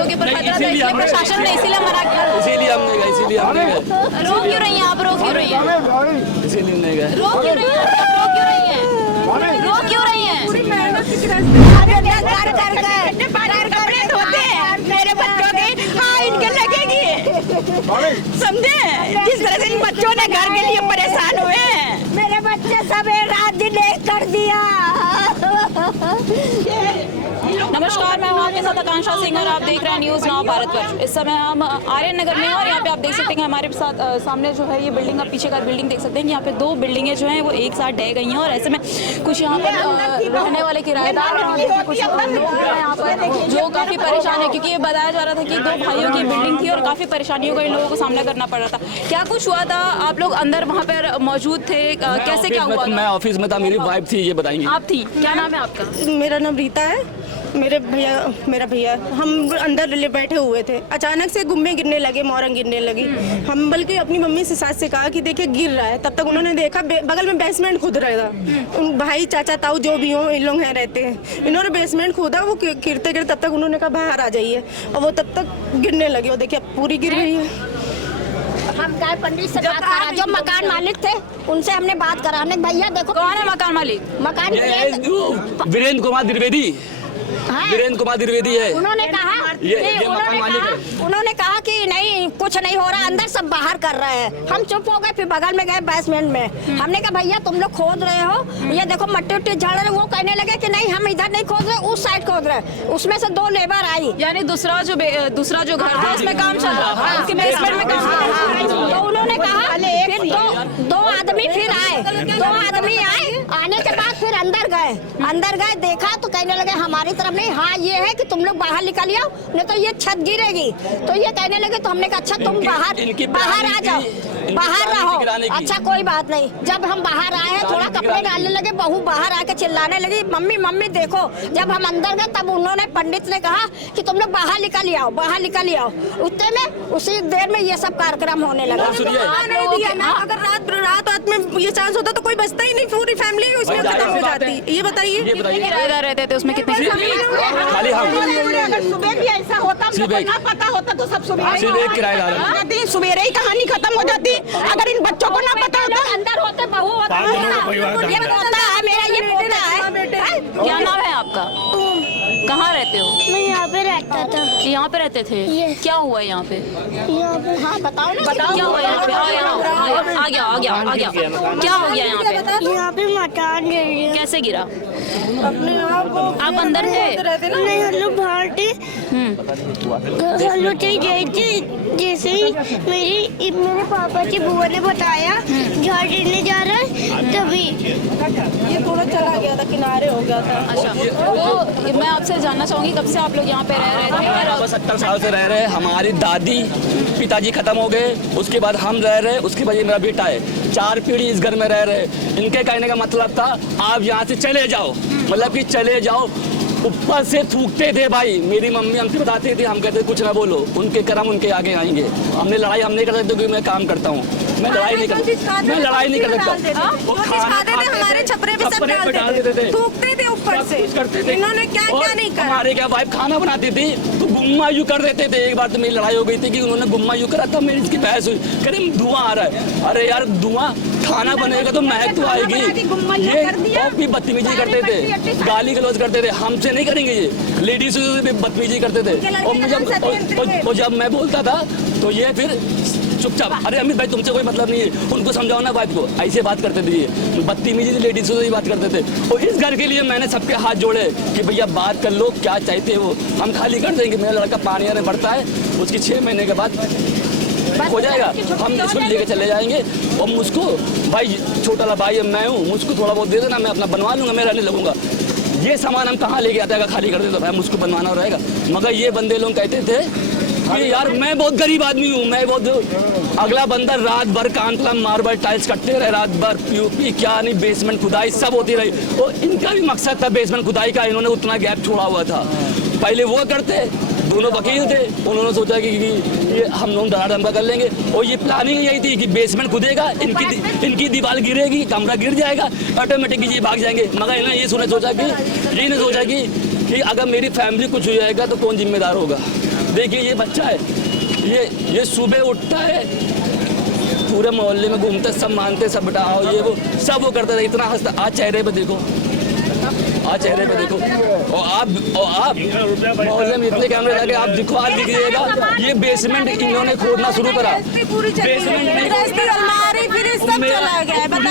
लोगों के ऊपर खतरा था, इसलिए प्रशासन ने इसीलिए मना किया। इसीलिए हम नहीं गए, इसीलिए हम नहीं गए। रोक क्यों रही हैं आप? रोक क्यों रही हैं? इसीलिए नहीं गए। रोक क्यों रही हैं? रोक क्यों रही हैं? रोक क्यों रही हैं? मेरे बच्चों के हाँ इनके लगेगी, समझे? जिस तरह से इन बच्चों ने घर के लिए परेशान हुए हैं, मेरे बच्चे सब रात दिन एक कर दिया। नमस्कार, मैं हूं आपके साथ आकांक्षा सिंह और आप देख रहे हैं न्यूज़ नाउ भारत पर। इस समय हम आर्यन नगर में हैं और यहाँ पे आप देख सकते हैं कि हमारे साथ सामने जो है ये बिल्डिंग, आप पीछे का बिल्डिंग देख सकते हैं कि यहाँ पे 2 बिल्डिंगें जो हैं वो एक साथ ढह गई हैं और ऐसे में कुछ यहाँ पर रहने वाले किराएदार और कुछ लोग हैं यहाँ पर जो काफ़ी परेशान है, क्योंकि ये बताया जा रहा था कि 2 भाइयों की बिल्डिंग थी और काफ़ी परेशानियों का इन लोगों को सामना करना पड़ रहा था। क्या कुछ हुआ था? आप लोग अंदर वहाँ पर मौजूद थे, कैसे क्या हुआ? मैं ऑफिस में था, मेरी वाइफ थी, ये बताएंगे। आप थी? क्या नाम है आपका? मेरा नाम रीता है। मेरा भैया हम अंदर बैठे हुए थे, अचानक से गुम्मे गिरने लगे, मोरंग गिरने लगी। हम बल्कि अपनी मम्मी से सास से कहा कि देखिए गिर रहा है, तब तक उन्होंने देखा बगल में बेसमेंट खुद रहा था। भाई चाचा ताऊ जो भी हो इन लोग हैं रहते हैं, इन्होंने बेसमेंट खोदा, वो गिरते गिरते तब तक उन्होंने कहा बाहर आ जाइए और वो तब तक गिरने लगे। वो देखिए अब पूरी गिर गई है। हम गाय पंडित से बात करा, जो मकान मालिक थे उनसे हमने बात करा। हमने भैया देखो कौन है मकान मालिक? मकान वीरेंद्र कुमार द्विवेदी, वीरेंद्र कुमार द्विवेदी है। उन्होंने कहा उन्होंने कहा कि नहीं कुछ नहीं हो रहा, अंदर सब बाहर कर रहे हैं। हम चुप हो गए, फिर बगल में गए बेसमेंट में। हमने कहा भैया तुम लोग खोद रहे हो, ये देखो मट्टी उट्टी झड़ रहे। वो कहने लगे कि नहीं हम इधर नहीं खोद रहे, उस साइड खोद रहे। उसमें से 2 लेबर आई, यानी दूसरा जो घर था उसमें काम चल रहा था, उसके बेसमेंट में काम चल रहा था। तो उन्होंने कहा फिर 2 आदमी फिर आए, 2 आदमी आए, आने के बाद फिर अंदर गए, देखा तो कहने लगे हमारी तरफ नहीं, हाँ ये है कि तुम लोग बाहर निकल आओ नहीं तो ये छत गिरेगी। तो ये कहने लगे, तो हमने कहा अच्छा तुम बाहर आ जाओ, बाहर रहो। अच्छा कोई बात नहीं। जब हम बाहर आए हैं, थोड़ा कपड़े डालने लगे, बहू बाहर आके चिल्लाने लगी मम्मी मम्मी देखो। जब हम अंदर गए तब उन्होंने पंडित ने कहा कि तुम लोग बाहर निकल आओ, बाहर निकल आओ। उतने में उसी देर में ये सब कार्यक्रम होने लगा। अगर रात में ये चांस होता तो कोई बचता ही नहीं, पूरी फैमिली उसमें खत्म हो जाती। ये बताइए किराएदार रहते थे उसमें कितने? खाली हम अगर सुबह भी ऐसा होता, ना पता होता तो सब सुबह सुबेरे ही कहानी खत्म हो जाती। अगर इन बच्चों को ना पता होता, अंदर होते बहू होता। ये पोता है मेरा, ये पोता है। क्या नाम है आपका? कहाँ रहते हो? मैं यहाँ पे रहता था। यहाँ पे रहते थे? क्या हुआ यहाँ पे? हाँ बताओ ना, बताओ क्या हुआ यहाँ पे? आ गया क्या हो गया यहाँ पे? यहाँ पे मकान गिर गया। कैसे गिरा? आप अंदर थे? नहीं हम लोग बाहर थे, हम लोग गए थे। जैसे ही मेरे पापा की बुआ ने बताया झाड़ गिरने जा रहा है, तभी ये थोड़ा चला गया था, किनारे हो गया था। अच्छा, तो मैं आपसे जानना चाहूंगी कब से आप लोग यहाँ पे रह रहे थे? 70 साल से रह रहे हैं। हमारी दादी पिताजी खत्म हो गए, उसके बाद हम रह रहे, उसके बाद ये मेरा बेटा है। 4 पीढ़ी इस घर में रह रहे। इनके कहने का मतलब था आप यहाँ से चले जाओ, मतलब कि चले जाओ। ऊपर से थूकते थे भाई। मेरी मम्मी हमसे बताती थी, हम कहते कुछ ना बोलो, उनके कर्म उनके आगे आएंगे। हमने लड़ाई हम नहीं कर सकते क्योंकि मैं काम करता हूँ, मैं लड़ाई नहीं कर सकता। हमारे छपरे पे सब डाल देते थे, थूकते थे ऊपर से, करते थे। इन्होंने क्या नहीं करा। हमारे क्या वाइफ खाना बनाती थी तो गुम्मा यूं कर देते थे। एक बार तो मेरी लड़ाई हो गई थी कि उन्होंने गुम्मा यूं करा, तब मेरी इसकी बहस हुई, कह रहे धुआं आ रहा है। अरे यार धुआं, खाना बनेगा तो महक तो आएगी। ये भी बदतमीजी करते थे, गाली गलौज करते थे। हमसे नहीं करेंगे ये, लेडीज से भी बदतमीजी करते थे। और जब मैं बोलता था तो ये फिर चुपचाप, अरे अमित भाई तुमसे कोई मतलब नहीं है, उनको समझाओ ना वाइफ को। ऐसे बात करते थे ये, बदतमीजी लेडीज से ही बात करते थे। और इस घर के लिए मैंने सबके हाथ जोड़े कि भैया बात कर लो, क्या चाहते हो हम खाली कर देंगे। मेरा लड़का पानी आने बढ़ता है, उसकी 6 महीने के बाद हो जाएगा, हम इसको लेके चले जाएंगे। और मुझको भाई छोटा वाला भाई मैं हूँ, मुझको थोड़ा बहुत दे देना, मैं अपना बनवा लूँगा, मैं रहने लगूंगा। ये सामान हम कहाँ लेके आते हैं? अगर खाली कर दे तो भाई मुझको बनवाना रहेगा। मगर ये बंदे लोग कहते थे कि यार मैं बहुत गरीब आदमी हूँ, मैं बहुत। अगला बंदा रात भर कांतला मार्बल टाइल्स कटते रहे, रात भर पीओपी क्या नहीं, बेसमेंट खुदाई सब होती रही। और इनका भी मकसद था बेसमेंट खुदाई का, इन्होंने उतना गैप छोड़ा हुआ था। पहले वो करते, दोनों वकील थे, उन्होंने सोचा कि ये हम लोग धड़ा धमका कर लेंगे। और ये प्लानिंग यही थी कि बेसमेंट खुदेगा, इनकी दीवार गिरेगी, कमरा गिर जाएगा, ऑटोमेटिक ये भाग जाएंगे। मगर इन्होंने ये सोचा कि अगर मेरी फैमिली कुछ हो जाएगा तो कौन जिम्मेदार होगा। देखिए ये बच्चा है, ये सुबह उठता है, पूरे मोहल्ले में घूमते, सब मानते, सब बेटा आओ ये वो सब वो करते थे, इतना हंसता। आज चेहरे पे देखो, आज चेहरे पे देखो। और आप मोहल्ले में इतने कैमरे लगे, आप दिखवा दीजिएगा। ये बेसमेंट इन्होंने खोदना शुरू करा,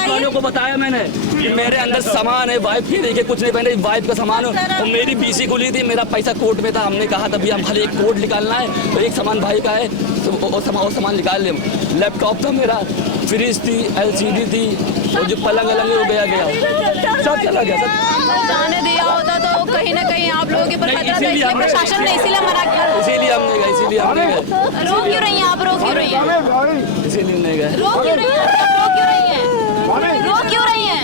वालों को बताया मैंने कि मेरे अंदर सामान है, वाइफ की देखिए कुछ नहीं पहने, वाइफ का सामान है। और मेरी बीसी खुली थी, मेरा पैसा कोर्ट में था, हमने कहा तभी हम खाली एक कोर्ट निकालना है, तो एक सामान भाई का है तो और सामान निकाल ले। लैपटॉप था मेरा, फ्रिज थी, LCD थी, और जो पलंग अलग हो गया सब चला गया सब। जाने दिया होता तो कहीं ना कहीं आप लोगों के ऊपर खतरा था, इसलिए प्रशासन ने इसीलिए मना किया। इसीलिए हमने गए, इसीलिए हमने गए। रो क्यों रही हैं आप, रो क्यों रही हैं, इसीलिए हमने गए। रो क्यों रही हैं, रो क्यों रही हैं, रो क्यों रही हैं?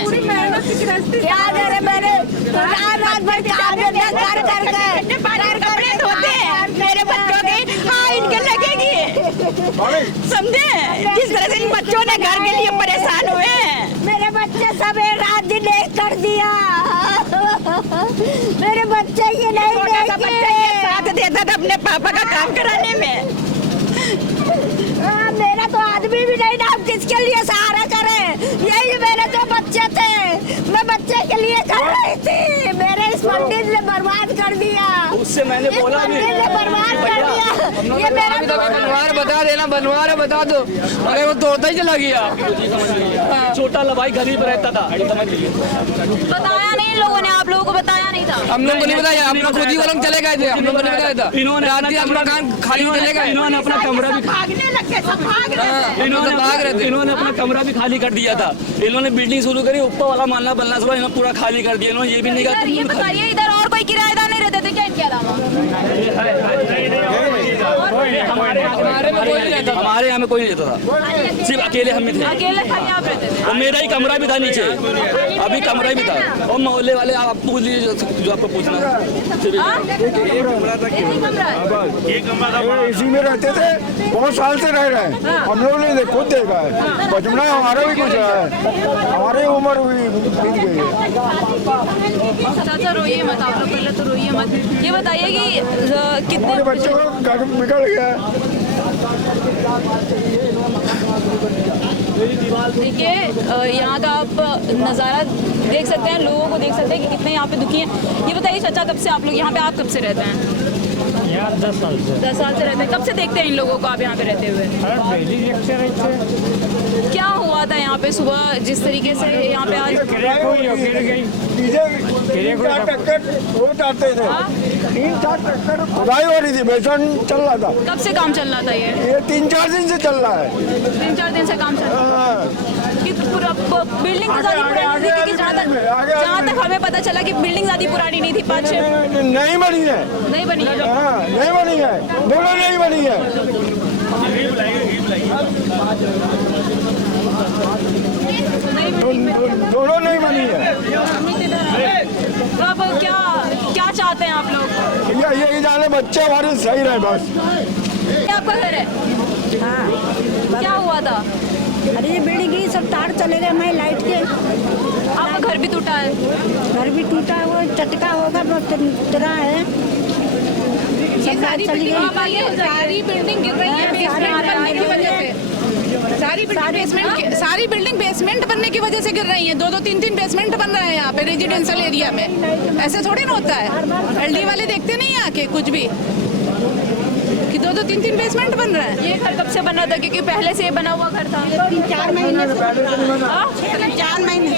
क्या करे मैंने रात भर काम करके धोते हैं मेरे बच्चों के, हाँ इनके लगेगी, समझे? जिस तरह से इन बच्चों ने घर के लिए परेशान हुए हैं, मेरे बच्चे सब रात दिन एक कर दिया। मेरे बच्चे ये नहीं साथ देता था अपने पापा का काम कराने में। मेरा तो आदमी भी नहीं ना, हम किसके लिए सहारा करें? यही मेरे जो बच्चे थे, मैं बच्चे के लिए कर रही थी, मेरे इस पंडित ने बर्बाद कर दिया। उससे मैंने बोला भी बर्बाद कर दिया। ये मेरा बनवार बता देना, बनवार बता दो, अरे वो तोड़ता ही चला गया। छोटा लवाई गरीब रहता था, बताया नहीं इन लोगों ने, आप लोगों को बताया नहीं था? हम लोग को नहीं बताया, हम लोग खुद ही वालों चले गए थे, हम लोग को नहीं बताया था। इन्होंने रात ही अपना काम खाली चले गए, इन्होंने अपना कमरा भी भागने लग गए, सब भाग रहे थे। इन्होंने अपना कमरा भी खाली कर दिया था। इन्होंने बिल्डिंग शुरू करी, ऊपर वाला मानना बनना शुरू, इन्होंने पूरा खाली कर दिया। इन्होंने ये भी नहीं कहा ये बताइए, इधर और कोई किराएदार नहीं रहते थे क्या इनके अलावा? हमारे यहाँ में कोई नहीं रहता था, सिर्फ अकेले हम ही थे। अकेले खाली आप रहते थे? और मेरा ही कमरा भी था नीचे, अभी कमरा भी था। और मोहल्ले वाले आप पूछ लीजिए जो आपको पूछना है। इसी में रहते थे, बहुत साल से रह रहे हैं, हम लोग ने खुद देखा है। बचपना हमारा भी कुछ रहा है, हमारी उम्र भी बीत गई है। चाचा रोइए मत, आप लोग पहले तो रोइए मत। ये बताइए कि कितने हमारे बच्चों का घर बिगड़ गया है। देखिए यहाँ का आप नज़ारा देख सकते हैं, लोगों को देख सकते हैं कि कितने यहाँ पे दुखी हैं। ये बताइए चाचा, कब से आप लोग यहाँ पे, आप कब से रहते हैं? यार 10 साल से 10 साल से रहते हैं। कब से देखते हैं इन लोगों को आप यहाँ पे रहते हुए? डेली देखते रहते। क्या हुआ था यहाँ पे सुबह, जिस तरीके से यहाँ पे आज वो जाते थे, 3-4 ट्रैक्टर खुदाई हो रही थी, बेसन चल रहा था। कब से काम चल रहा था ये? 3-4 दिन से चल रहा है। 3-4 दिन से काम चल रहा है। कि पूरा बिल्डिंग तो ज़्यादा पुरानी थी, क्योंकि जहाँ तक हमें पता चला कि बिल्डिंग ज़्यादा पुरानी नहीं थी, 5-6 नहीं बनी है, नहीं बनी है। नहीं बनी है, दोनों नहीं बनी है। दोनों नहीं बनी है। तो अब क्या चाहते हैं आप लोग? ये जाने बच्चे हमारे सही रहे बस। ये आपका घर है? हाँ। क्या हुआ था? अरे ये बिल्डिंग की सब तार चले गए हमारे लाइट के। आपका घर भी टूटा है? घर भी टूटा है, वो चटका होगा, तेरा है। सारी बिल्डिंग गिर रही है बेसमेंट बनने की वजह से। सारी बिल्डिंग बेसमेंट बनने की वजह से गिर रही है। 2-2, 3-3 बेसमेंट बन रहे हैं यहाँ पे रेजिडेंशियल एरिया में। ऐसे थोड़ी ना होता है। LD वाले देखते नहीं आके कुछ भी कि 2-2, 3-3 बेसमेंट बन रहा है। ये घर कब से बना था? क्योंकि पहले से ये बना हुआ घर था। 4 महीने से बन रहा है। 4 महीने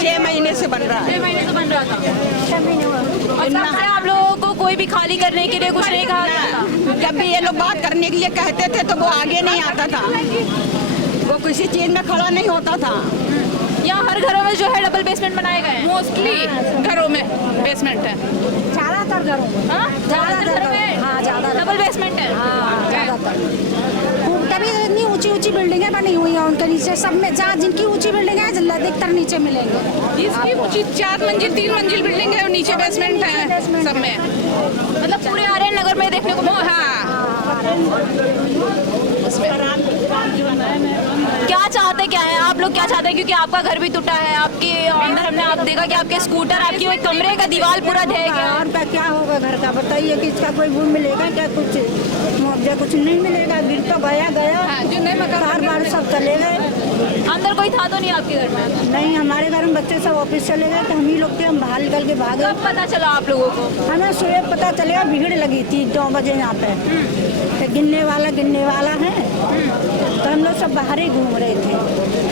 6 महीने से बन रहा है। 6 महीने से बन रहा था। 6 महीने हुआ। और तब से आप लोगों को कोई भी खाली करने के लिए कुछ नहीं कहा था? जब भी ये लोग बात करने के लिए कहते थे तो वो आगे नहीं आता था, वो किसी चीज में खड़ा नहीं होता था। यहाँ हर घरों में जो है डबल बेसमेंट बनाए गए हैं। मोस्टली घरों में बेसमेंट है। ज्यादातर घरों में, ज्यादातर घरों में हाँ ज्यादा डबल बेसमेंट है। ज्यादातर। तभी इतनी ऊंची बल्डिंगें बनी हुई हैं उनके नीचे, सब में जहाँ जिनकी ऊंची बिल्डिंग है अधिकतर नीचे मिलेंगे। इसकी ऊंची 4 मंजिल 3 मंजिल बिल्डिंग है और नीचे बेसमेंट है सब में। मतलब पूरे आर्यन नगर में देखने को हाँ। क्या चाहते क्या है आप लोग? लोग क्या चाहते हैं, क्योंकि आपका घर भी टूटा है, आपके अंदर हमने आप देखा कि आपके स्कूटर, आपकी वो कमरे का दीवार पूरा ढह गया। और क्या होगा घर का, बताइए कि इसका कोई वो मिलेगा क्या, कुछ मुआवजा कुछ नहीं मिलेगा, गिर तो गया जो नए कार बार सब चले गए। अंदर कोई था तो नहीं आपके घर में? नहीं, हमारे घर में बच्चे सब ऑफिस चले गए, तो हम ही लोग थे, हम बाहर निकल के भागे। कब पता चला आप लोगों को? हमें सुबह पता चलेगा, भीड़ लगी थी 2 बजे यहाँ पे, तो गिनने वाला है, तो हम लोग सब बाहर ही घूम रहे थे।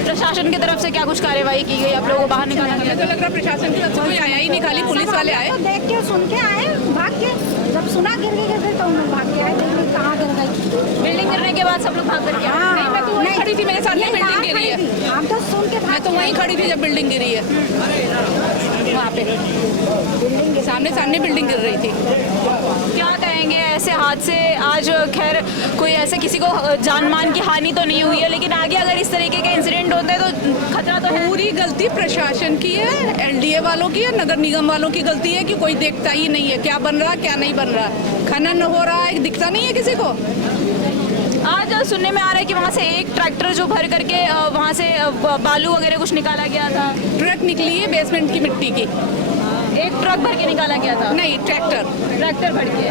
प्रशासन की तरफ से क्या कुछ कार्रवाई की गई, आप लोगों को बाहर निकाला गया? तो लग रहा प्रशासन की तरफ से कोई आया ही नहीं, खाली पुलिस वाले आए। देख के सुन के आए, भाग के, जब सुना गिर गई थे तो हम लोग भाग के आए, देखने कहाँ गिर गई। बिल्डिंग गिरने के बाद सब लोग भाग कर गए? नहीं, मैं तो वहीं खड़ी थी, मेरे सामने बिल्डिंग गिरी है। हम तो सुन के मैं तो वहीं खड़ी थी जब बिल्डिंग गिरी है, वहाँ पे सामने बिल्डिंग गिर रही थी। क्या कहेंगे ऐसे हादसे? आज खैर कोई ऐसे किसी को जान मान की हानि तो नहीं हुई है, लेकिन आगे अगर इस तरीके के इंसिडेंट होते हैं तो खतरा तो है। पूरी गलती प्रशासन की है, एलडीए वालों की है, नगर निगम वालों की गलती है कि कोई देखता ही नहीं है क्या बन रहा क्या नहीं बन रहा। खनन हो रहा है, दिखता नहीं है किसी को। आज सुनने में आ रहा है कि वहाँ से एक ट्रैक्टर जो भर करके वहाँ से बालू वगैरह कुछ निकाला गया था। ट्रक निकली है बेसमेंट की मिट्टी की, एक ट्रक भर के निकाला गया था? नहीं, ट्रैक्टर भर के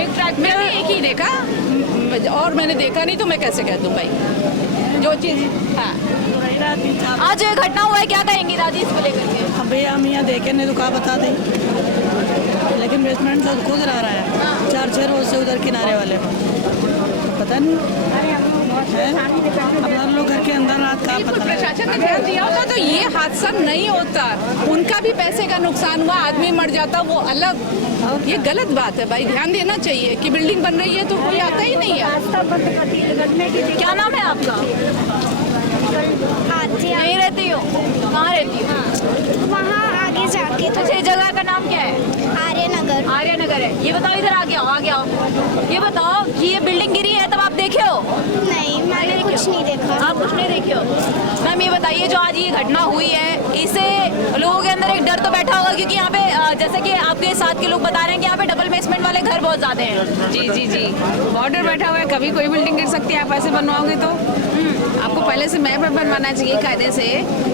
एक ट्रैक्टर। मैंने एक ही देखा और मैंने देखा नहीं तो मैं कैसे कह दूँ भाई जो चीज़। हाँ, आज घटना हुआ है, क्या कहेंगी दादी इसको लेकर के? भैया हम यहाँ देखे नहीं तो क्या बता दें, लेकिन बेसमेंट से खुद रह रहा है 4-6 रोज से उधर किनारे वाले, पता नहीं अब लोग घर के अंदर रात का पता। प्रशासन ने ध्यान दिया होता तो ये हादसा नहीं होता, उनका भी पैसे का नुकसान हुआ, आदमी मर जाता वो अलग। ये गलत बात है भाई, ध्यान देना चाहिए कि बिल्डिंग बन रही है तो कोई आता ही नहीं है। क्या नाम है आपका? यहीं रहती हो? कहाँ रहती हो? वहाँ आगे जाके अच्छा, ये जगह का नाम क्या है? आर्यनगर। आर्यनगर है। ये बताओ, इधर आगे आओ। ये बताओ कि ये बिल्डिंग गिरी है तब आप देखे हो? नहीं, मैंने कुछ नहीं देखा। आप कुछ नहीं देखे हो? मैम ये बताइए, जो आज ये घटना हुई है, इससे लोगों के अंदर एक डर तो बैठा होगा, क्योंकि यहाँ पे जैसे कि आपके साथ के लोग बता रहे हैं कि यहाँ पे डबल बेसमेंट वाले घर बहुत ज्यादा हैं। जी बहुत डर बैठा हुआ है, कभी कोई बिल्डिंग गिर सकती है। आप ऐसे बनवाओगे तो आपको पहले से मैप बनवाना चाहिए कायदे से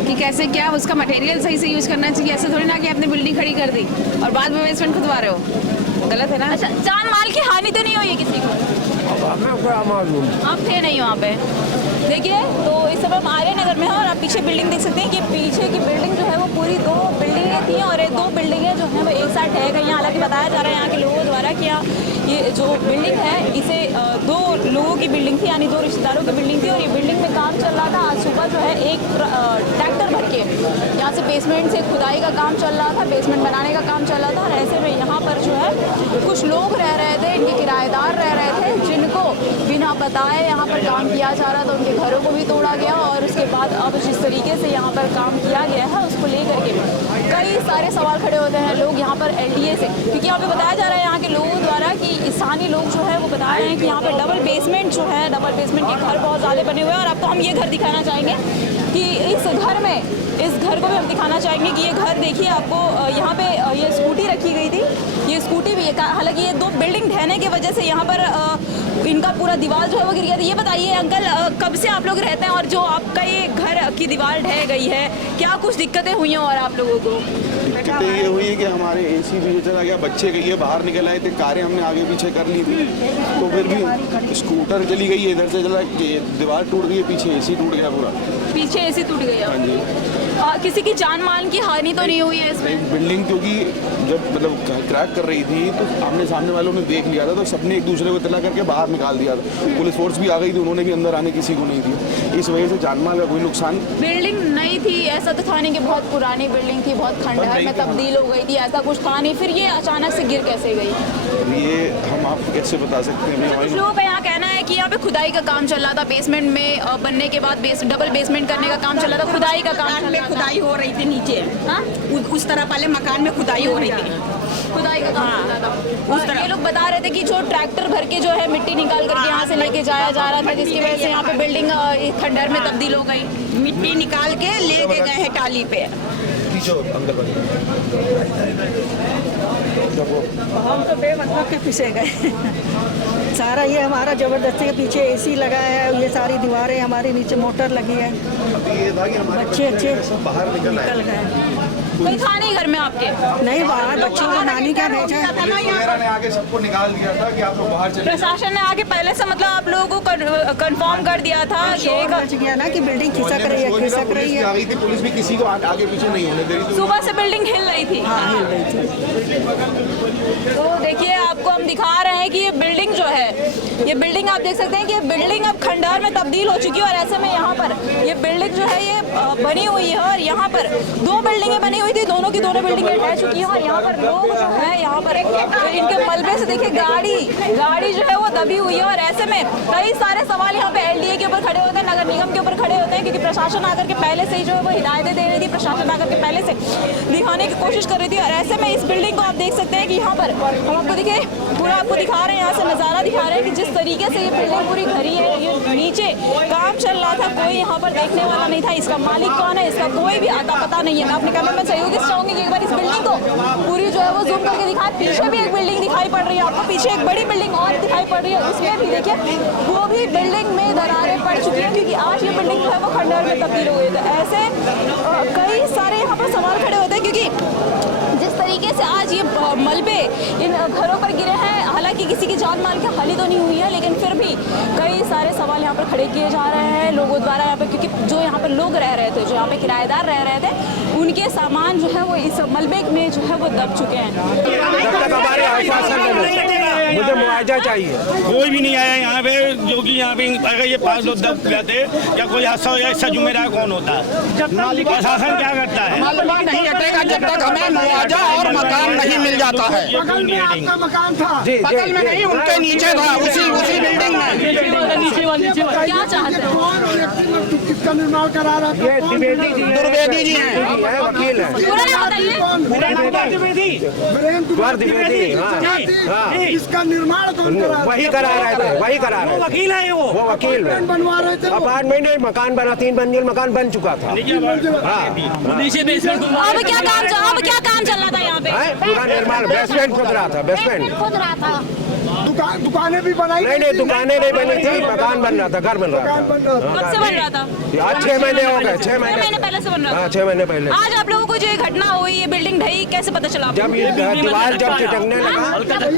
कि कैसे क्या उसका मटेरियल सही से यूज करना चाहिए। ऐसे थोड़ी ना कि आपने बिल्डिंग खड़ी कर दी और बाद में बेसमेंट खुदवा रहे हो, गलत है ना। अच्छा, जान माल की हानि तो नहीं हुई है किसी को? आप थे नहीं वहाँ पे? देखिए, तो इस समय हम आर्यनगर में हैं और आप पीछे बिल्डिंग देख सकते हैं कि पीछे की बिल्डिंग जो है वो पूरी 2 बिल्डिंगें थी और ये 2 बिल्डिंगें जो हैं वो एक साथ है गई। हालांकि बताया जा रहा है यहाँ के लोगों द्वारा कि ये जो बिल्डिंग है इसे 2 लोगों की बिल्डिंग थी, यानी 2 रिश्तेदारों की बिल्डिंग थी और ये बिल्डिंग में काम चल रहा था। आज सुबह जो है एक ट्रैक्टर भर के यहाँ से बेसमेंट से खुदाई का काम चल रहा था, बेसमेंट बनाने का काम चल रहा था और ऐसे में यहाँ पर जो है कुछ लोग रह रहे थे, इनके किराएदार रह रहे थे, जिनको बिना बताए यहाँ पर काम किया जा रहा था। उनके घरों को भी तोड़ा गया और उसके बाद अब जिस तरीके से यहाँ पर काम किया गया है उसको लेकर के कई सारे सवाल खड़े होते हैं लोग यहाँ पर एलडीए से, क्योंकि यहाँ पे बताया जा रहा है यहाँ के लोगों द्वारा कि स्थानीय लोग जो है वो बता रहे हैं कि यहाँ पे डबल बेसमेंट जो है, डबल बेसमेंट के घर बहुत ज़्यादा बने हुए हैं। और आपको हम ये घर दिखाना चाहेंगे कि इस घर को भी हम दिखाना चाहेंगे कि ये घर देखिए, आपको यहाँ पे ये स्कूटी रखी गई थी, ये स्कूटी भी है। हालांकि ये 2 बिल्डिंग ढहने की वजह से यहाँ पर इनका पूरा दीवार जो है वो गिर गया था। ये बताइए अंकल, कब से आप लोग रहते हैं और जो आपका ये घर की दीवार ढह गई है, क्या कुछ दिक्कतें हुई हैं और आप लोगों को? दिक्कतें ये हुई है कि हमारे एसी भी चला गया, बच्चे गई बाहर निकल आए थे, कारें हमने आगे पीछे कर ली थी, तो फिर भी स्कूटर चली गई है, इधर से चला, दीवार टूट गई है, पीछे एसी टूट गया पूरा, पीछे एसी टूट गया। हाँ जी। किसी की जान माल की हानि तो नहीं हुई है इसमें? बिल्डिंग क्योंकि जब मतलब क्रैक कर रही थी तो आमने सामने वालों ने देख लिया था, तो सबने एक दूसरे को इत्तला करके बाहर निकाल दिया था। पुलिस फोर्स भी आ गई थी, उन्होंने भी अंदर आने किसी को नहीं दी, इस वजह से जान माल का कोई नुकसान। बिल्डिंग नहीं थी, ऐसा तो था नहीं कि बहुत पुरानी बिल्डिंग थी, बहुत खंडहर में तब्दील हो गई थी, ऐसा कुछ था नहीं। फिर ये अचानक से गिर कैसे गई? ये हम आपको कैसे बता सकते हैं? कुछ लोगों का यहाँ कहना है कि यहाँ पे खुदाई का काम चल रहा था, बेसमेंट में बनने के बाद डबल बेसमेंट करने का काम चल रहा था, खुदाई का काम चल रहा था। खुदाई हो रही थी नीचे, हाँ? उस तरफ वाले मकान में खुदाई हो रही थी, खुदाई का काम चल रहा था। उस तरह ये लोग बता रहे थे कि जो ट्रैक्टर भर के जो है मिट्टी निकाल करके यहाँ से लेके जाया जा रहा था, जिसकी वजह से यहाँ पे बिल्डिंग खंडहर में तब्दील हो गई। मिट्टी निकाल के लेके गए हैं टाली पे। हम तो बेमतलब के पिसे गए। सारा ये हमारा जबरदस्ती के पीछे एसी लगा है, ये सारी दीवारें हमारे नीचे मोटर लगी है, बच्चे अच्छे बाहर निकल गए। कोई था नहीं घर में आपके? नहीं, बाहर बच्चों को नानी क्या भेजा है। वगैरह ने आके सबको निकाल दिया था कि आप लोग बाहर चले। प्रशासन ने आके पहले से मतलब आप लोगों को कंफर्म कर दिया था कि बच गया ना कि बिल्डिंग खिसक रही है, खिसक रही है। आ गई थी पुलिस भी, किसी को आगे पीछे नहीं होने दे रही थी। सुबह से बिल्डिंग हिल रही थी। हाँ, हिल रही थी। तो देखिए आपको हम दिखा रहे हैं कि ये बिल्डिंग जो है, ये बिल्डिंग आप देख सकते हैं कि ये बिल्डिंग अब खंडहर में तब्दील हो चुकी है। और ऐसे में यहाँ पर ये बिल्डिंग जो है ये बनी हुई है और यहाँ पर दो बिल्डिंगें बनी हुई थी, दोनों की दोनों बिल्डिंगें ढह चुकी हैं। और यहाँ पर लोग जो है यहाँ पर इनके मलबे से देखिए गाड़ी जो है वो दबी हुई है। और ऐसे में कई सारे सवाल यहाँ पे एलडीए के ऊपर खड़े होते हैं, नगर निगम के ऊपर खड़े होते हैं, क्योंकि प्रशासन आकर के पहले से ही जो है वो हिदायतें दे रही थी, प्रशासन आकर के पहले से दिखाने की कोशिश कर रही थी। और ऐसे में इस बिल्डिंग को आप देख सकते हैं कि यहाँ पर हम आपको देखिए पूरा आपको दिखा रहे हैं, यहाँ से नज़ारा दिखा रहे हैं कि जिस तरीके से ये बिल्डिंग पूरी खड़ी है। ये नीचे काम चल रहा था, कोई यहाँ पर देखने वाला नहीं था। इसका मालिक कौन है इसका कोई भी आता पता नहीं है। मैं अपने कैमरे में सहयोगी से चाहूंगी कि एक बार इस बिल्डिंग को पूरी जो है वो जूम करके दिखाएं। पीछे भी एक बिल्डिंग दिखाई पड़ रही है आपको, पीछे एक बड़ी बिल्डिंग और दिखाई पड़ रही है, उसमें भी देखिए वो भी बिल्डिंग में दरारें पड़ चुकी हैं, क्योंकि आज ये बिल्डिंग जो है वो खंडहर में तब्दील हो गई। तो ऐसे कई सारे यहाँ पर सवाल खड़े होते हैं, क्योंकि जिस तरीके से आज ये मलबे इन घरों पर गिरे हैं, हालांकि किसी की जान माल की हानि तो नहीं हुई है, लेकिन फिर भी कई सारे सवाल यहाँ पर खड़े किए जा रहे हैं लोगों द्वारा यहाँ पर, क्योंकि जो यहाँ पर लोग रह रहे थे, जो यहाँ पे किराएदार रह रहे थे, उनके सामान जो है वो इस मलबे में जो है वो दब चुके हैं। मुझे मुआवजा चाहिए। कोई भी नहीं आया यहाँ पे, जो कि यहाँ पे अगर ये 5 लोग दब जाते या कोई हादसा हो जाए, इसका जिम्मेदार कौन होता है? प्रशासन क्या करता है? नहीं हटेगा जब तक हमें मुआवजा और मकान नहीं मिल जाता है। आपका मकान था बगल में नहीं, उनके नीचे था, उसी बिल्डिंग में। क्या चाहते हैं? किसका निर्माण करा रहा था? ये द्विवेदी जी दुर्वेदी जी हैं, वकील है। द्विवेदी, हाँ, इसका निर्माण कौन करा? वही करा रहे थे, वही करा रहे थे। वकील है वो वकील है। बनवा रहे थे। अपार्टमेंट नहीं, मकान बना, 3 मंजिल मकान बन चुका था। अब क्या काम चल रहा था यहाँ पे? पूरा निर्माण, बेसमेंट खुद रहा था, बेसमेंट खुद रहा था। दुकानें भी बनाई? नहीं, दुकानें नहीं बनी थी, मकान बन रहा था, घर बन रहा था। कब से बन रहा था? आज 6 महीने हो गए, 6 महीने पहले से बन रहा था। हाँ, 6 महीने पहले। आज आप लोगों को जो ये घटना हुई, ये बिल्डिंग ढही, कैसे पता चला? जब ये दीवार जब चिटकने लगा,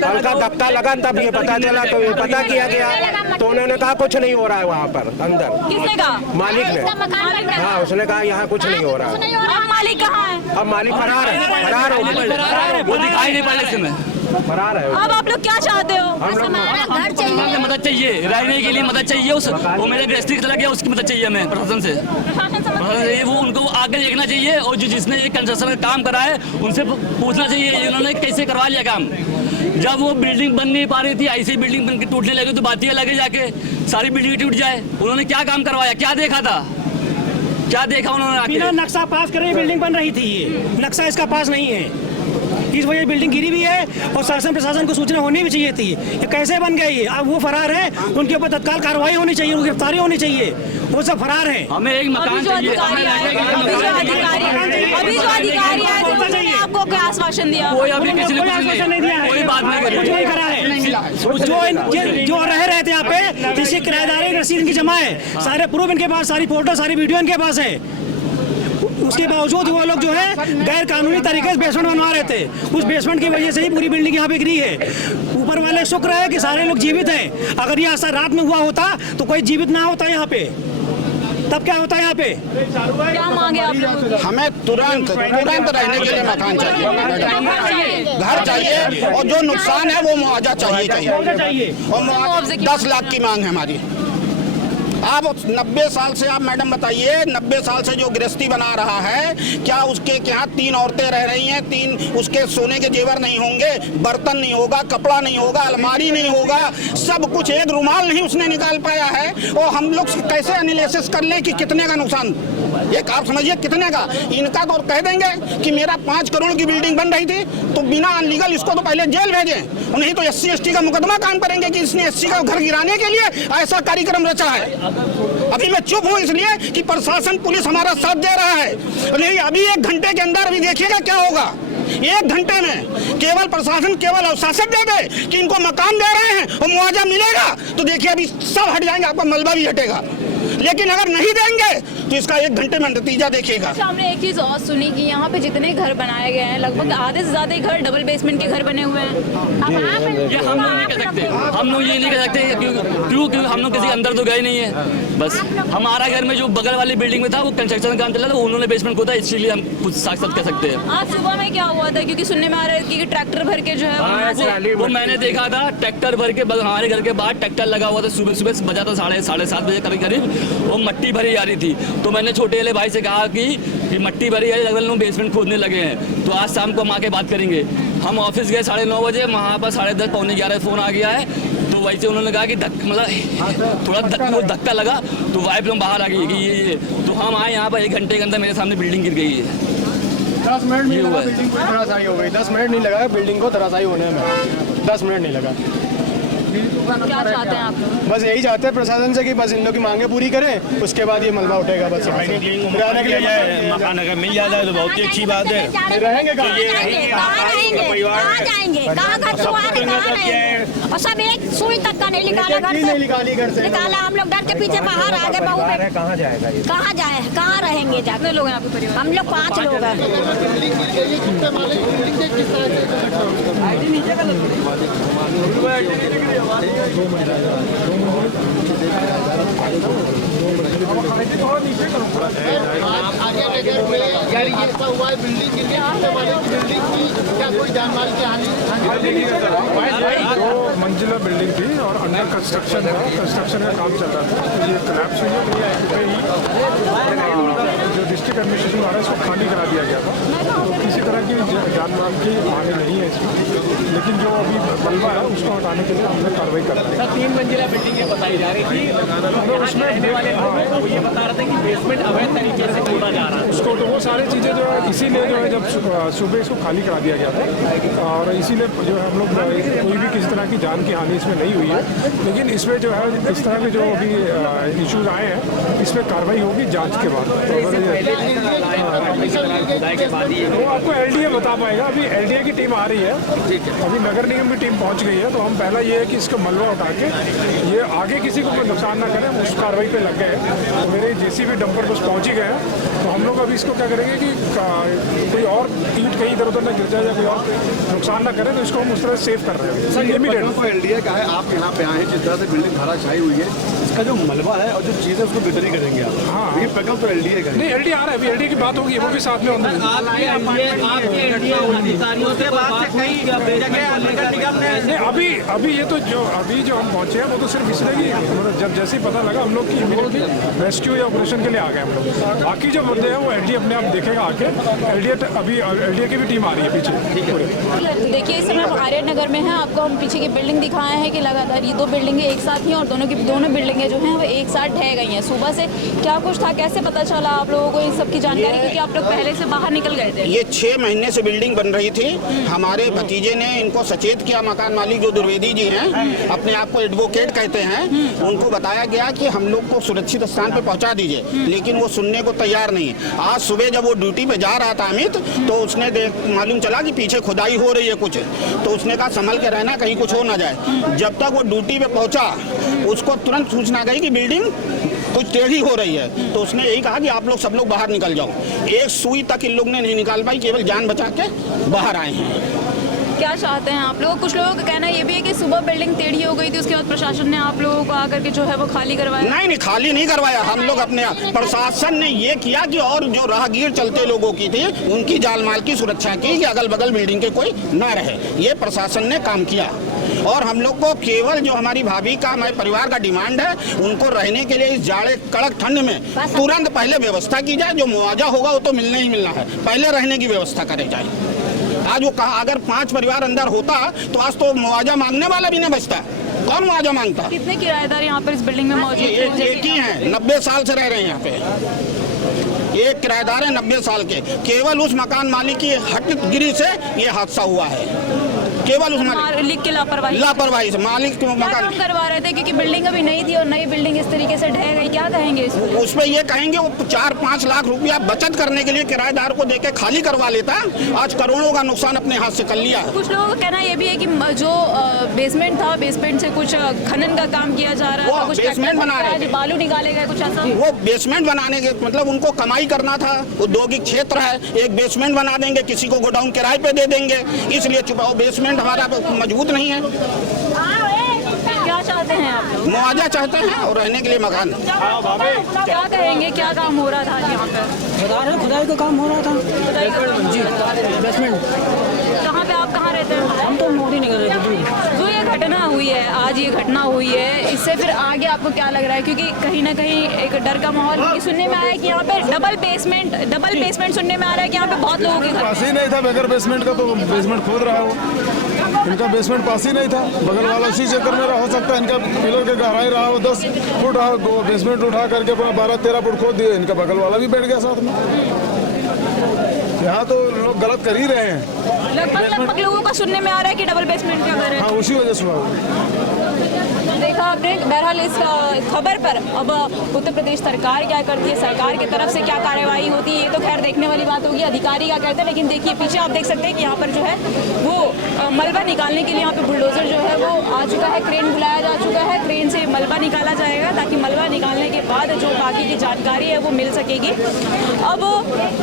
हल्का धक्का लगा, तब ये पता चला। तो ये पता किया गया, तो उन्होंने कहा कुछ नहीं हो रहा है वहाँ पर अंदर। किसने कहा? मालिक ने। हाँ, उसने कहा यहाँ कुछ नहीं हो रहा है। अब मालिक कहाँ है? अब मालिक फरार है, फरार हो गया, वो दिखाई नहीं पड़े से में फरार है। अब आप लोग क्या चाहते हो? घर चाहिए, मदद चाहिए, रहने के लिए मदद चाहिए। वो मेरे गृहस्थी चला गया, उसकी मदद चाहिए हमें प्रशासन से। वो उनको आगे देखना चाहिए, और जिसने ये कंस्ट्रक्शन का काम करा है उनसे पूछना चाहिए इन्होंने कैसे करवा लिया काम। जब वो बिल्डिंग बन नहीं पा रही थी, ऐसी बिल्डिंग बन के टूटने लगी, तो बात ये लगे जाके सारी बिल्डिंग टूट जाए। उन्होंने क्या काम करवाया, क्या देखा था, क्या देखा उन्होंने? बिना नक्शा पास करे बिल्डिंग बन रही थी, ये नक्शा इसका पास नहीं है, इस वजह से बिल्डिंग गिरी भी है। और शासन प्रशासन को सूचना होनी भी चाहिए थी, ये कैसे बन गई? अब वो फरार है, उनके ऊपर तत्काल कार्रवाई होनी चाहिए, उनकी गिरफ्तारी होनी चाहिए। वो सब फरार है। हमें एक मकान चाहिए। अभी जो अधिकारी आए थे उन्होंने आपको क्या आश्वासन दिया? कोई अभी किसी ने कुछ नहीं दिया, कोई बात नहीं करी, कुछ नहीं करा है। जो रह रहे थे यहाँ पे, जिसकी किराएदारी रसीद इनकी जमा है, सारे प्रूफ इनके पास, सारी फोटो, सारी वीडियो इनके पास है। उसके बावजूद वो लोग जो है गैर कानूनी तरीके से बेसमेंट बनवा रहे थे। उस बेसमेंट की वजह से ही पूरी बिल्डिंग यहाँ पे गिरी है। ऊपर वाले शुक्र है कि सारे लोग जीवित हैं। अगर ये ऐसा रात में हुआ होता तो कोई जीवित ना होता यहाँ पे, तब क्या होता है यहाँ पे? क्या मांगे आप लोग? हमें तुरंत रहने के लिए मकान चाहिए, घर चाहिए, और जो नुकसान है वो मुआवजा चाहिए। और 10 लाख की मांग है हमारी। आप 90 साल से, आप मैडम बताइए, 90 साल से जो गृहस्थी बना रहा है, क्या उसके यहाँ 3 औरतें रह रही हैं, 3 उसके सोने के जेवर नहीं होंगे, बर्तन नहीं होगा, कपड़ा नहीं होगा, अलमारी नहीं होगा, सब कुछ, एक रुमाल नहीं उसने निकाल पाया है। और हम लोग कैसे एनालिसिस कर लें कि कितने का नुकसान, एक आप समझिए कितने का? इनका तो कह देंगे कि मेरा 5 करोड़ की बिल्डिंग बन रही थी, तो बिना अनलीगल इसको तो पहले जेल भेजें, नहीं तो SC ST का मुकदमा काम करेंगे कि इसने SC का घर गिराने के लिए ऐसा कार्यक्रम रचा है। अभी मैं चुप हूँ इसलिए कि प्रशासन पुलिस हमारा साथ दे रहा है, नहीं अभी 1 घंटे के अंदर अभी देखिएगा क्या होगा। 1 घंटे में केवल प्रशासन केवल अवशासन दे दे कि इनको मकान दे रहे हैं और मुआवजा मिलेगा, तो देखिए अभी सब हट जाएंगे, आपका मलबा भी हटेगा। लेकिन अगर नहीं देंगे तो इसका 1 घंटे में नतीजा देखिएगा। हमने एक चीज और सुनी कि यहाँ पे जितने घर बनाए गए हैं लगभग आधे से ज्यादा घर डबल बेसमेंट के घर बने हुए हैं। ये हम लोग नहीं कह सकते, हम लोग ये नहीं कह सकते क्यों हम लोग किसी अंदर तो गए नहीं है। बस हमारा घर में जो बगल वाली बिल्डिंग में था वो कंस्ट्रक्शन का काम चला था, उन्होंने बेसमेंट खोदा, इसलिए हम कुछ साथ कह सकते हैं। आज सुबह में क्या हुआ था, क्योंकि सुनने में आ रहा है कि ट्रैक्टर भर के जो है वो मैंने देखा था, ट्रैक्टर भर के हमारे घर के बाहर ट्रैक्टर लगा हुआ था, सुबह सुबह बजा था 7:30 बजे करीब, वो मट्टी भरी आ रही थी। तो मैंने छोटे वाले भाई से कहा कि मट्टी भरी है, अगल लोग बेसमेंट खोदने लगे हैं, तो आज शाम को हम आके बात करेंगे। हम ऑफिस गए 9:30 बजे, वहाँ पर 10:30 पौने 11 फ़ोन आ गया है। तो वैसे उन्होंने कहा कि थोड़ा धक्का लगा, तो वाइफ लोग बाहर आ गई कि ये तो हम आए यहाँ पर 1 घंटे के अंदर मेरे सामने बिल्डिंग गिर गई है। 10 मिनट नहीं लगा, बिल्डिंग को धराशायी हो गई। 10 मिनट नहीं लगा बिल्डिंग को धराशायी होने में, 10 मिनट नहीं लगा। क्या चाहते हैं आप? बस यही चाहते हैं प्रशासन से कि बस इन लोग की मांगे पूरी करें, उसके बाद ये मलबा उठेगा। बस रहने के लिए मकान अगर मिल जाता है तो बहुत ही अच्छी बात है। रहेंगे कहाँ जाएंगे, कहाँ घर से और सब एक सुई तक का नहीं निकाला घर से निकाला। हम लोग डर के पीछे बाहर आ गए। बहू कहाँ जाएगा, कहाँ जाए, कहाँ रहेंगे? जाते लोग हैं आपके परिवार? हम लोग 5 लोग हैं। मंजिला बिल्डिंग थी और अंडर कंस्ट्रक्शन था, कंस्ट्रक्शन का काम चल रहा था, तो ये कोलैप्स हुई जो डिस्ट्रिक्ट एडमिनिस्ट्रेशन द्वारा इसको खाली करा दिया गया था। तो किसी तरह की जान माल की हानि नहीं है इसमें, लेकिन जो अभी मलबा है उसको हटाने के लिए हमने कार्रवाई कर रहे हैं। 3 मंजिला बिल्डिंग बताई जा रही थी, उसमें ये बता रहे थे कि बेसमेंट अवैध तरीके से खोदा जा रहा है उसको, तो वो सारी चीज़ें जो है इसीलिए जो है जब सुबह इसको खाली करा दिया गया था, और इसीलिए जो है हम लोग कोई भी किसी तरह की जान की हानि इसमें नहीं हुई है। लेकिन इसमें जो है इस तरह के जो अभी इश्यूज आए हैं, इस पर कार्रवाई होगी जांच के बाद। तो आपको LDA बता पाएगा, अभी LDA की टीम आ रही है, अभी नगर निगम की टीम पहुंच गई है। तो हम पहला ये है कि इसका मलबा उठा के ये आगे किसी को कोई नुकसान ना करें, उस कार्रवाई पे लग गए। तो मेरे JCB डंपर बस पहुंच ही गए हैं, तो हम लोग अभी इसको क्या करेंगे कि कोई और ईंट कहीं इधर उधर ना गिर जाए या कोई और नुकसान ना करे, तो इसको हम उस तरह सेव कर रहे हैं। सर इमीडिएट LDA का है, आप यहाँ पे आए हैं, जिस तरह से बिल्डिंग धराशायी हुई है, इसका जो मलबा है और जो चीज़ है उसको बेहतरी करेंगे आप? हाँ, ये प्रकल्प तो LDA का नहीं, LDA आ रहा है, अभी LDA की बात होगी, वो भी साथ में होंगे। अभी ये तो जो हम पहुंचे हैं वो तो सिर्फ इसलिए कि मतलब जब जैसे ही पता लगा हम लोग की इमीडिएटली रेस्क्यू या ऑपरेशन के लिए आ गए हम लोग। बाकी जो बंदे हैं वो LDA अपने आप देखेगा आके। LDA की भी टीम आ रही है पीछे। देखिए इस समय हम आर्यन नगर में हैं, आपको हम पीछे की बिल्डिंग दिखाए हैं कि लगातार ये 2 बिल्डिंगें एक साथ ही और दोनों बिल्डिंगें जो हैं वो एक साथ ढह गई हैं। सुबह से क्या कुछ था, कैसे पता चला आप लोगों को इन सब की जानकारी, क्योंकि आप लोग पहले से बाहर निकल गए थे? ये 6 महीने से बिल्डिंग बन रही थी। हमारे भतीजे ने इनको सचेत किया, मकान मालिक जो द्विवेदी जी हैं, अपने आप को एडवोकेट कहते हैं, उनको बताया गया कि हम लोग को सुरक्षित स्थान पे पहुंचा दीजिए, लेकिन वो सुनने को तैयार नहीं। आज सुबह जब वो ड्यूटी पे जा रहा था अमित, तो उसने मालूम चला कि पीछे खुदाई हो रही है कुछ, तो उसने कहा संभल के रहना, कहीं कुछ हो ना जाए। जब तक वो ड्यूटी पे पहुंचा उसको तुरंत सूचना गई कि बिल्डिंग कुछ टेढ़ी हो रही है, तो उसने यही कहा कि आप लोग सब लोग बाहर निकल जाओ। एक सुई तक इन लोग ने नहीं निकाल पाई, केवल जान बचा के बाहर आए हैं। क्या चाहते हैं आप लोग? कुछ लोगों का कहना ये भी है कि सुबह बिल्डिंग टेढ़ी हो गई थी, उसके बाद प्रशासन ने आप लोगों को आकर के जो है वो खाली करवाया। नहीं, खाली नहीं करवाया, हम लोग अपने प्रशासन ने ये किया कि और जो राहगीर चलते लोगों की थी उनकी जान माल की सुरक्षा की, कि अगल बगल बिल्डिंग के कोई ना रहे, ये प्रशासन ने काम किया। और हम लोग को केवल जो हमारी भाभी का, हमारे परिवार का डिमांड है, उनको रहने के लिए इस जाड़े कड़क ठंड में तुरंत पहले व्यवस्था की जाए। जो मुआवजा होगा वो तो मिलना ही मिलना है, पहले रहने की व्यवस्था करे जाए। आज वो कहा अगर 5 परिवार अंदर होता तो आज तो मुआवजा मांगने वाला भी नहीं बचता। कौन मुआवजा मांगता? कितने किराएदार यहाँ पर इस बिल्डिंग में मौजूद हैं? एक ही हैं, 90 साल से रह रहे हैं यहाँ पे। एक किराएदार है 90 साल के, केवल उस मकान मालिक की हटगिरी से ये हादसा हुआ है। केवल उस लिख के लापरवाही से मालिक क्या काम करवा रहे थे, क्योंकि बिल्डिंग अभी नहीं थी और नई बिल्डिंग इस तरीके से ढह गई, क्या कहेंगे उस पर ये कहेंगे वो 4-5 लाख रुपया बचत करने के लिए किराएदार को देके खाली करवा लेता, आज करोड़ों का नुकसान अपने हाथ से कर लिया है। कुछ लोगों का कहना ये भी है कि जो बेसमेंट था, बेसमेंट से कुछ खनन का काम किया जा रहा है, कुछ बेसमेंट बना रहे थे, बालू निकाले गए, कुछ ऐसा। वो बेसमेंट बनाने के मतलब उनको कमाई करना था, औद्योगिक क्षेत्र है, एक बेसमेंट बना देंगे, किसी को गोडाउन किराए पे दे देंगे, इसलिए छुपाओ। बेसमेंट हमारा मजबूत नहीं है। क्या चाहते हैं आप? मुआवजा चाहते हैं और रहने के लिए मकान। क्या कहेंगे, क्या काम हो रहा था यहाँ पे? खुदाई का काम हो रहा था जी, बेसमेंट। कहाँ पे आप कहाँ रहते हैं? हम तो मोदी नगर रहते हैं। जो ये घटना हुई है, आज ये घटना हुई है, इससे फिर आगे आपको क्या लग रहा है? क्योंकि कहीं ना कहीं एक डर का माहौल सुनने में आया है कि यहाँ पे डबल बेसमेंट सुनने में आ रहा है कि यहाँ पे बहुत लोगों के पास ही नहीं था बगैर बेसमेंट का, तो बेसमेंट खोद रहा है वो। इनका बेसमेंट पास ही नहीं था, बगल वाला उसी चक्कर में हो सकता है। इनका पिलर के गहराई रहा हो 10 फुट, बेसमेंट उठा करके 12-13 फुट खोद दिए, इनका बगल वाला भी बैठ गया साथ में। यहाँ तो लोग गलत कर ही रहे हैं। लगभग लोगों का सुनने में आ रहा है कि डबल बेसमेंट क्या कर रहे हैं। हाँ, उसी वजह से हुआ। देखा आपने। बहरहाल इस खबर पर अब उत्तर प्रदेश सरकार क्या करती है, सरकार की तरफ से क्या कार्रवाई होती है, ये तो खैर देखने वाली बात होगी, अधिकारी क्या कहते हैं। लेकिन देखिए पीछे आप देख सकते हैं कि यहाँ पर जो है वो मलबा निकालने के लिए यहाँ पे बुलडोजर जो है वो आ चुका है, क्रेन बुलाया जा चुका है, क्रेन से मलबा निकाला जाएगा ताकि मलबा निकालने के बाद जो बाकी की जानकारी है वो मिल सकेगी। अब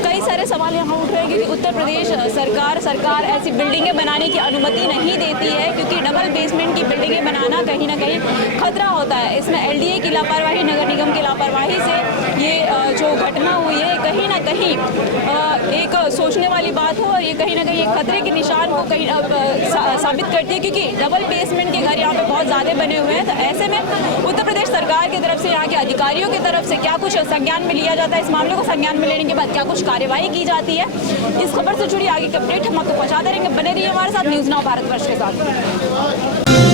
कई सारे सवाल यहाँ उठ रहे हैं क्योंकि उत्तर प्रदेश सरकार ऐसी बिल्डिंगें बनाने की अनुमति नहीं देती है, क्योंकि डबल बेसमेंट की बिल्डिंगें बनाना कहीं ना कहीं खतरा होता है। इसमें एलडीए की लापरवाही, नगर निगम की लापरवाही से ये जो घटना हुई है कहीं ना कहीं एक सोचने वाली बात हो, और ये कहीं ना कहीं एक खतरे के निशान को कहीं साबित करती है, क्योंकि डबल बेसमेंट के घर यहाँ पे बहुत ज़्यादा बने हुए हैं। तो ऐसे में उत्तर प्रदेश सरकार की तरफ से, यहाँ के अधिकारियों की तरफ से क्या कुछ संज्ञान में लिया जाता है, इस मामले को संज्ञान में लेने के बाद क्या कुछ कार्यवाही की जाती है, इस खबर से जुड़ी आगे की अपडेट हम आपको पहुँचाते रहेंगे। बने रहिए हमारे साथ न्यूज़ नाउ भारतवर्ष के साथ।